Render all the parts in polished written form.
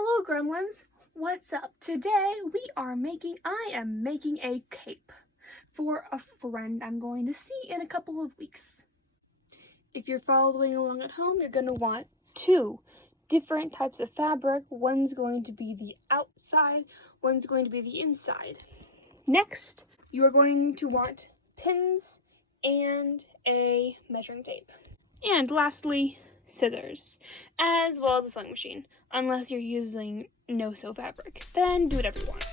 Hello gremlins, what's up? Today I am making a cape for a friend I'm going to see in a couple of weeks. If you're following along at home, you're going to want two different types of fabric. One's going to be the outside, one's going to be the inside. Next, you are going to want pins and a measuring tape. And lastly, scissors, as well as a sewing machine. Unless you're using no-sew fabric, then do whatever you want.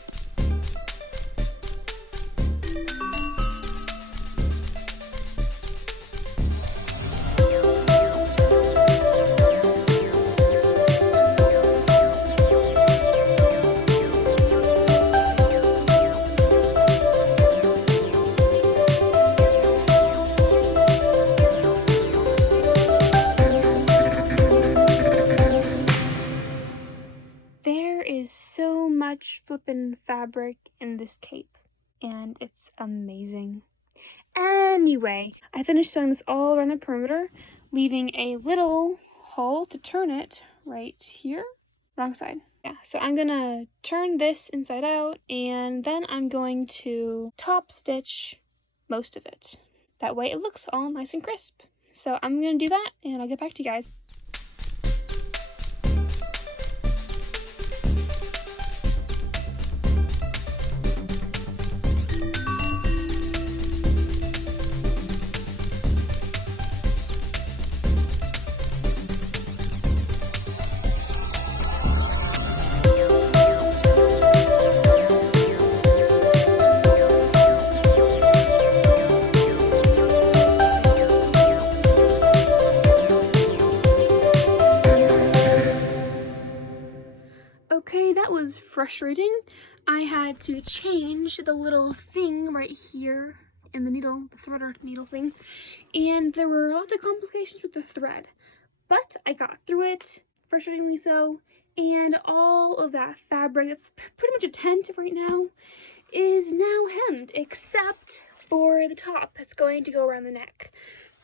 There is so much flippin' fabric in this cape, and it's amazing. Anyway, I finished sewing this all around the perimeter, leaving a little hole to turn it right here. Wrong side. Yeah, so I'm gonna turn this inside out, and then I'm going to top stitch most of it. That way it looks all nice and crisp. So I'm gonna do that, and I'll get back to you guys. Okay, that was frustrating. I had to change the little thing right here in the needle, the threader needle thing, and there were lots of complications with the thread, but I got through it, frustratingly so, and all of that fabric that's pretty much a tent right now is now hemmed, except for the top that's going to go around the neck.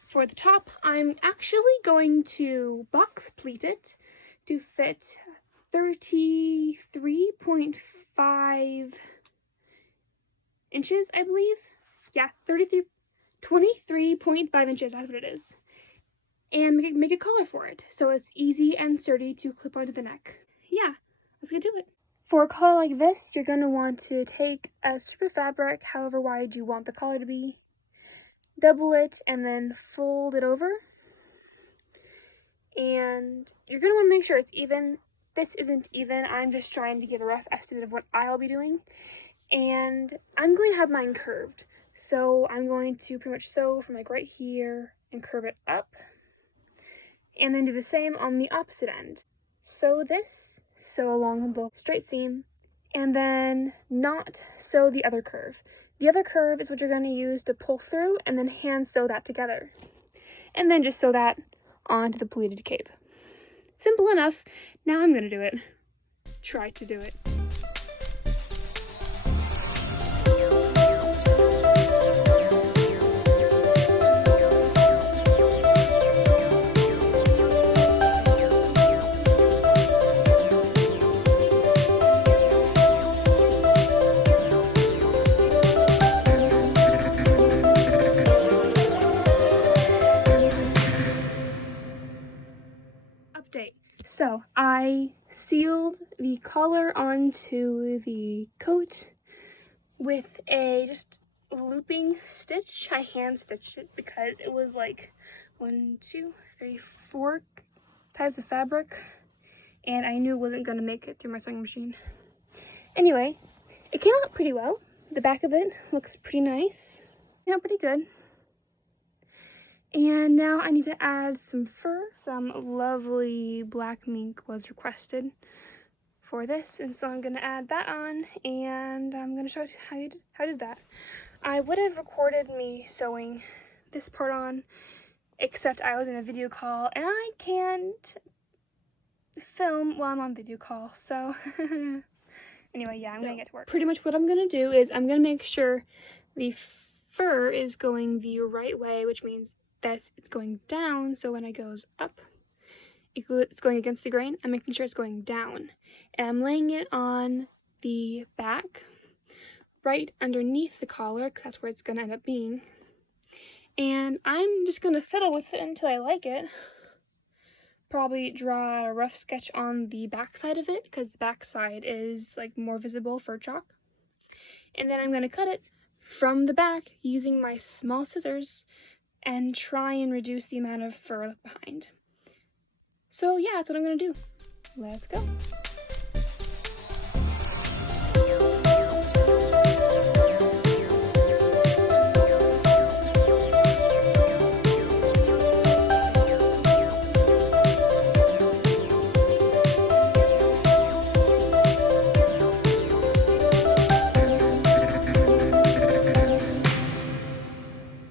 For the top, I'm actually going to box pleat it to fit 33.5 inches, I believe. Yeah, 23.5 inches, that's what it is. And make a collar for it, so it's easy and sturdy to clip onto the neck. Yeah, let's get to it. For a collar like this, you're going to want to take a strip of fabric, however wide you want the collar to be, double it, and then fold it over. And you're going to want to make sure it's even. This isn't even, I'm just trying to give a rough estimate of what I'll be doing. And I'm going to have mine curved. So I'm going to pretty much sew from like right here and curve it up. And then do the same on the opposite end. Sew this, sew along the straight seam, and then not sew the other curve. The other curve is what you're going to use to pull through and then hand sew that together. And then just sew that onto the pleated cape. Simple enough. Now I'm gonna do it. Try to do it. Update. So I sealed the collar onto the coat with a just looping stitch. I hand stitched it because it was like 1, 2, 3, 4 types of fabric, and I knew it wasn't going to make it through my sewing machine. Anyway, it came out pretty well. The back of it looks pretty nice. Yeah, pretty good. And now I need to add some fur. Some lovely black mink was requested for this, and so I'm going to add that on, and I'm going to show you how I did that. I would have recorded me sewing this part on, except I was in a video call, and I can't film while I'm on video call, so anyway, yeah, I'm going to get to work. Pretty much what I'm going to do is I'm going to make sure the fur is going the right way, which means that it's going down, so when it goes up, it's going against the grain, I'm making sure it's going down. And I'm laying it on the back, right underneath the collar, because that's where it's going to end up being. And I'm just going to fiddle with it until I like it. Probably draw a rough sketch on the back side of it, because the back side is like more visible for chalk. And then I'm going to cut it from the back using my small scissors and try and reduce the amount of fur left behind. So yeah, that's what I'm going to do. Let's go.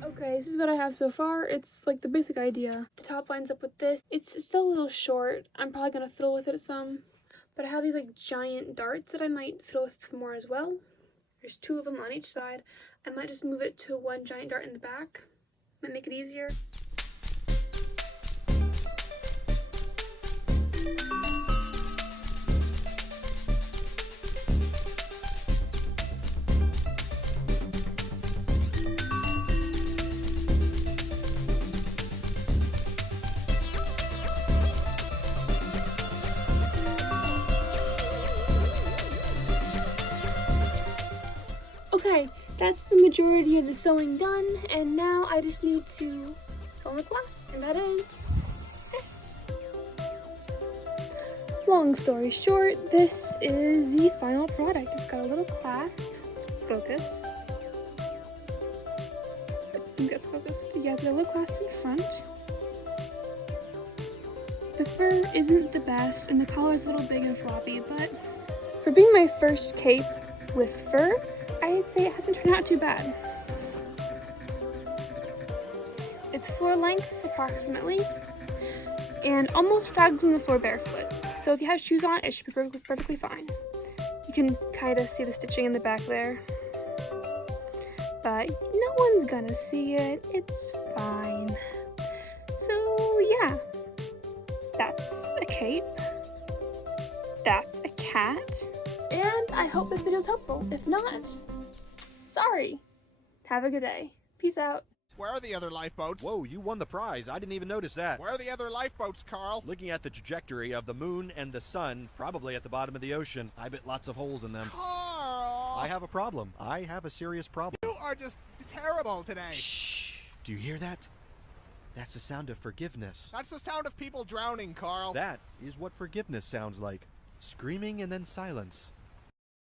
Okay, this is what I have so far. It's like the basic idea. The top lines up with this. It's still a little short. I'm probably gonna fiddle with it some. But I have these like giant darts that I might fiddle with some more as well. There's 2 of them on each side. I might just move it to 1 giant dart in the back. Might make it easier. Okay, that's the majority of the sewing done, and now I just need to sew on the clasp, and that is this. Long story short, this is the final product. It's got a little clasp, focus. I think that's focused. Yeah, the little clasp in front. The fur isn't the best, and the collar is a little big and floppy, but for being my first cape with fur, I'd say it hasn't turned out too bad. It's floor length, approximately, and almost straddles on the floor barefoot. So if you have shoes on, it should be perfectly fine. You can kind of see the stitching in the back there. But no one's gonna see it, it's fine. So yeah, that's a cape. That's a cat. And I hope this video is helpful. If not, sorry. Have a good day. Peace out. Where are the other lifeboats? Whoa, you won the prize. I didn't even notice that. Where are the other lifeboats, Carl? Looking at the trajectory of the moon and the sun, probably at the bottom of the ocean. I bet lots of holes in them. Carl! I have a problem. I have a serious problem. You are just terrible today. Shh. Do you hear that? That's the sound of forgiveness. That's the sound of people drowning, Carl. That is what forgiveness sounds like. Screaming and then silence.